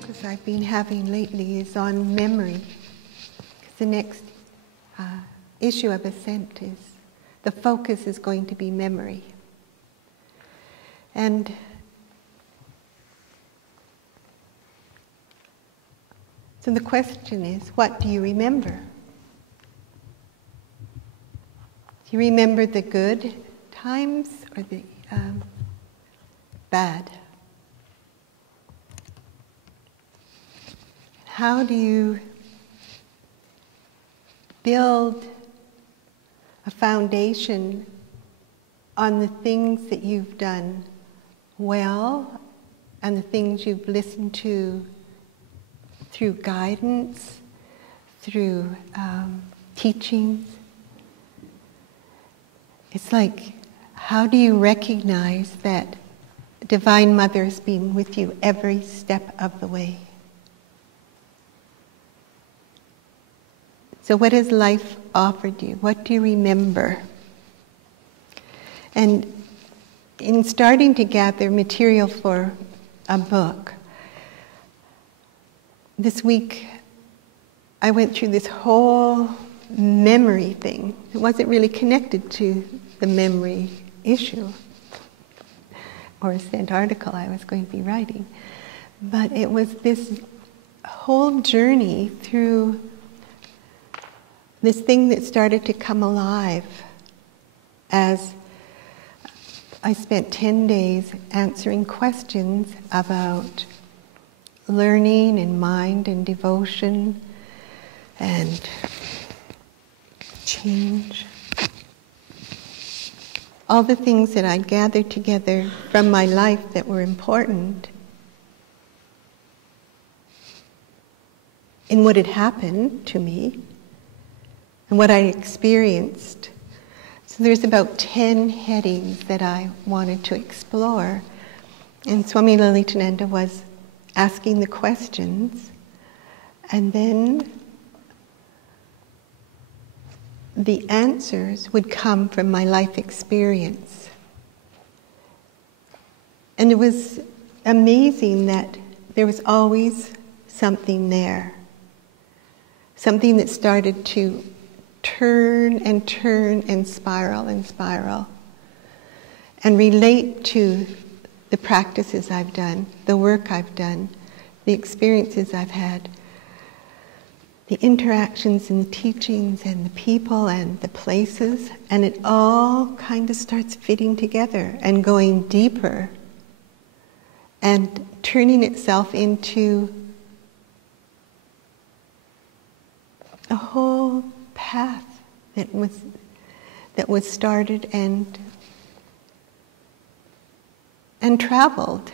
focus I've been having lately is on memory. The next issue of Ascent is the focus is going to be memory. And so the question is, what do you remember? Do you remember the good times or the bad? How do you build a foundation on the things that you've done well and the things you've listened to through guidance, through teachings? It's like, how do you recognize that Divine Mother has been with you every step of the way? So what has life offered you? What do you remember? And in starting to gather material for a book, this week I went through this whole memory thing. It wasn't really connected to the memory issue or Ascent article I was going to be writing. But it was this whole journey through this thing that started to come alive as I spent 10 days answering questions about learning and mind and devotion and change. All the things that I'd gathered together from my life that were important in what had happened to me and what I experienced. So there's about 10 headings that I wanted to explore. And Swami Radhananda was asking the questions, and then the answers would come from my life experience. And it was amazing that there was always something there. Something that started to turn and spiral and relate to the practices I've done, the work I've done, the experiences I've had, the interactions and the teachings and the people and the places, and it all kind of starts fitting together and going deeper and turning itself into a whole path that was started and traveled.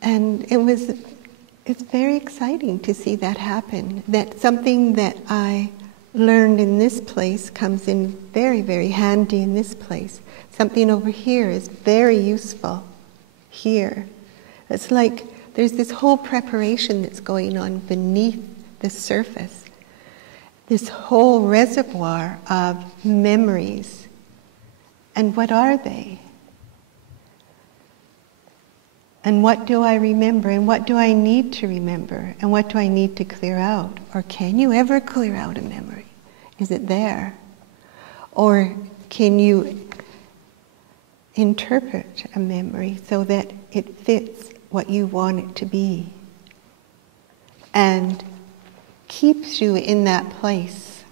And it's very exciting to see that happen, that something that I learned in this place comes in very, very handy in this place. Something over here is very useful here. It's like there's this whole preparation that's going on beneath the surface. This whole reservoir of memories. And what are they? And what do I remember? And what do I need to remember? And what do I need to clear out? Or can you ever clear out a memory? Is it there? Or can you interpret a memory so that it fits what you want it to be and keeps you in that place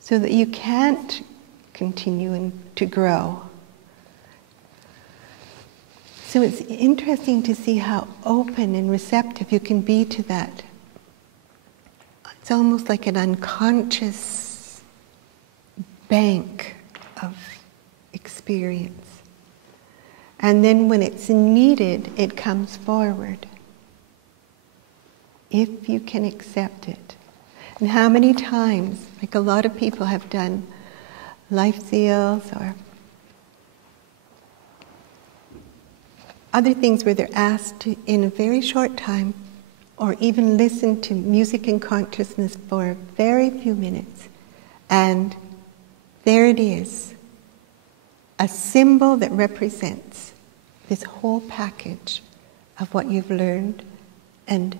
so that you can't continue to grow? So it's interesting to see how open and receptive you can be to that. It's almost like an unconscious bank of experience. And then when it's needed, it comes forward. If you can accept it. And how many times, like a lot of people have done life seals or other things where they're asked to, in a very short time, or even listen to music and consciousness for a very few minutes, and there it is, a symbol that represents this whole package of what you've learned and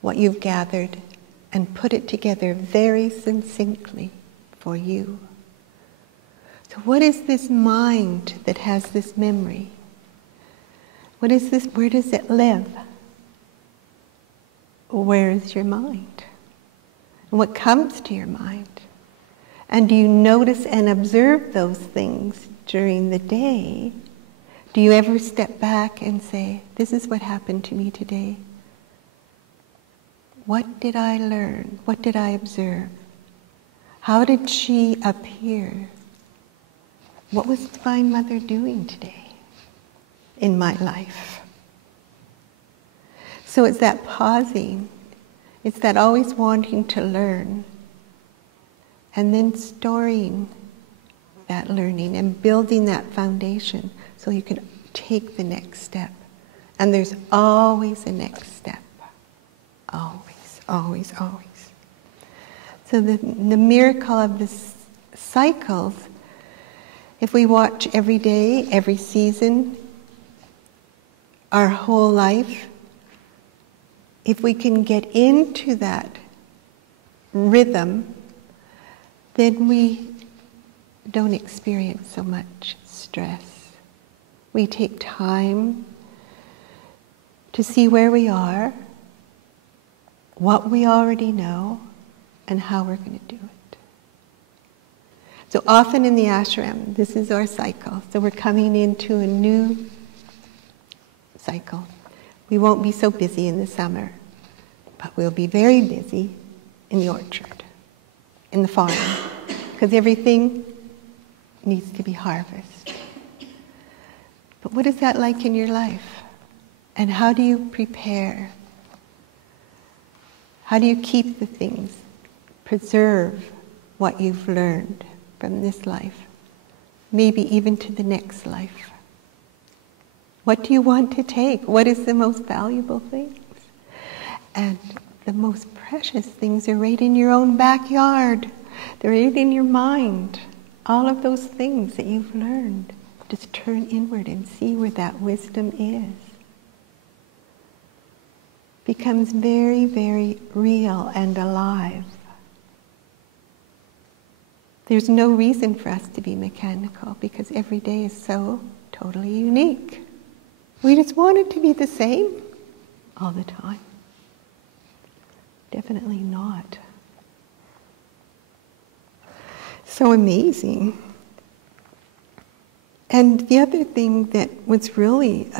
what you've gathered and put it together very succinctly for you. So what is this mind that has this memory? What is this? Where does it live? Where is your mind? And what comes to your mind? And do you notice and observe those things during the day? Do you ever step back and say, this is what happened to me today? What did I learn? What did I observe? How did she appear? What was Divine Mother doing today in my life? So it's that pausing. It's that always wanting to learn. And then storing that learning and building that foundation so you can take the next step. And there's always a next step. Always, always, always. So the miracle of the cycles, if we watch every day, every season, our whole life, if we can get into that rhythm, then we don't experience so much stress. We take time to see where we are, what we already know, and how we're going to do it. So often in the ashram, this is our cycle. So we're coming into a new cycle. We won't be so busy in the summer, but we'll be very busy in the orchard, in the farm, because everything needs to be harvested. But what is that like in your life? And how do you prepare? How do you keep the things? Preserve what you've learned from this life, maybe even to the next life. What do you want to take? What is the most valuable things? And the most precious things are right in your own backyard. They're right in your mind. All of those things that you've learned. Just turn inward and see where that wisdom is. Becomes very, very real and alive. There's no reason for us to be mechanical because every day is so totally unique. We just want it to be the same all the time. Definitely not. So amazing. And the other thing that was really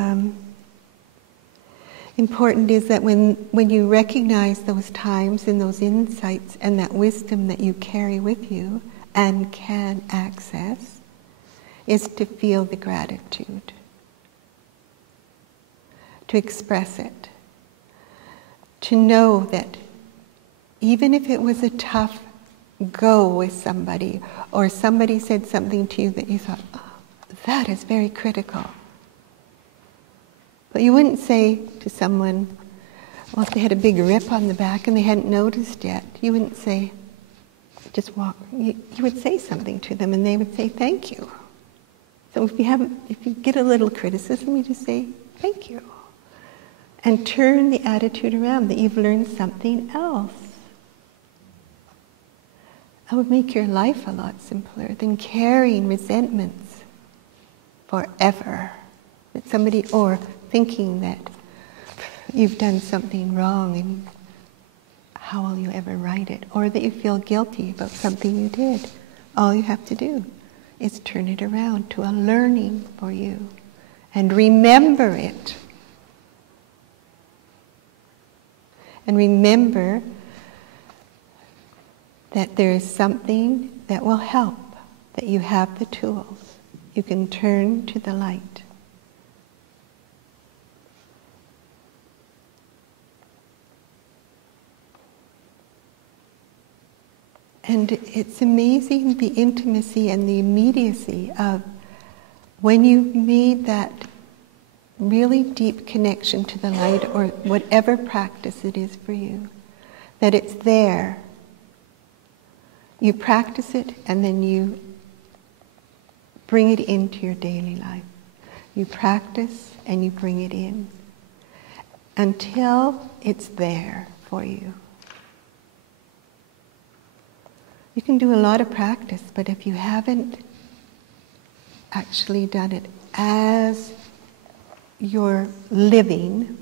important is that when you recognize those times and those insights and that wisdom that you carry with you and can access, is to feel the gratitude, to express it, to know that even if it was a tough go with somebody, or somebody said something to you that you thought, oh, that is very critical. But you wouldn't say to someone, well, if they had a big rip on the back and they hadn't noticed yet, you wouldn't say, just walk. You would say something to them and they would say, thank you. So if you get a little criticism, you just say, thank you. And turn the attitude around that you've learned something else. That would make your life a lot simpler than carrying resentments forever. That somebody, or thinking that you've done something wrong and how will you ever right it? Or that you feel guilty about something you did. All you have to do is turn it around to a learning for you and remember it. And remember that there is something that will help, that you have the tools. You can turn to the light. And it's amazing the intimacy and the immediacy of when you've made that really deep connection to the light, or whatever practice it is for you, that it's there. You practice it and then you bring it into your daily life. You practice and you bring it in. until it's there for you. You can do a lot of practice, but if you haven't actually done it as you're living,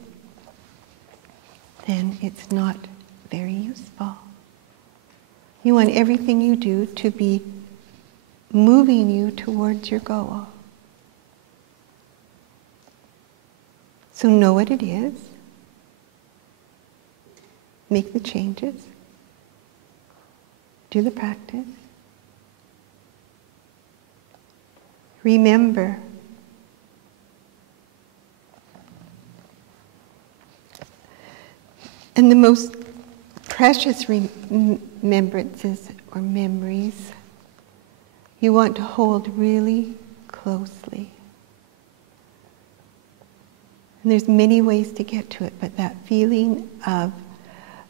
then it's not very useful. You want everything you do to be moving you towards your goal. So know what it is. Make the changes. Do the practice. Remember. And the most precious remembrances or memories you want to hold really closely. And there's many ways to get to it, but that feeling of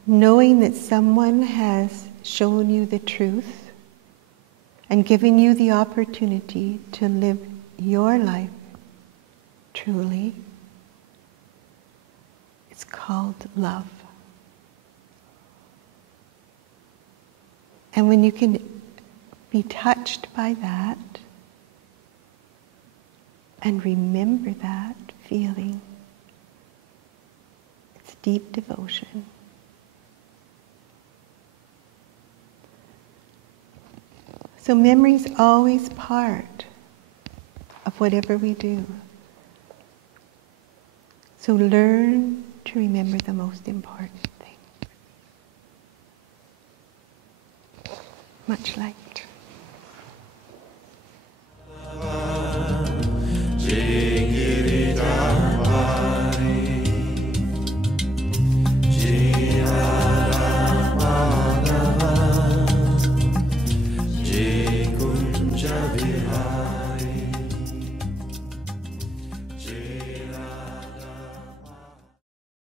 knowing that someone has shown you the truth and given you the opportunity to live your life truly, it's called love. And when you can be touched by that and remember that feeling, it's deep devotion. So memory's always part of whatever we do. So learn to remember the most important thing. Much light. Jai Kunja Vihara.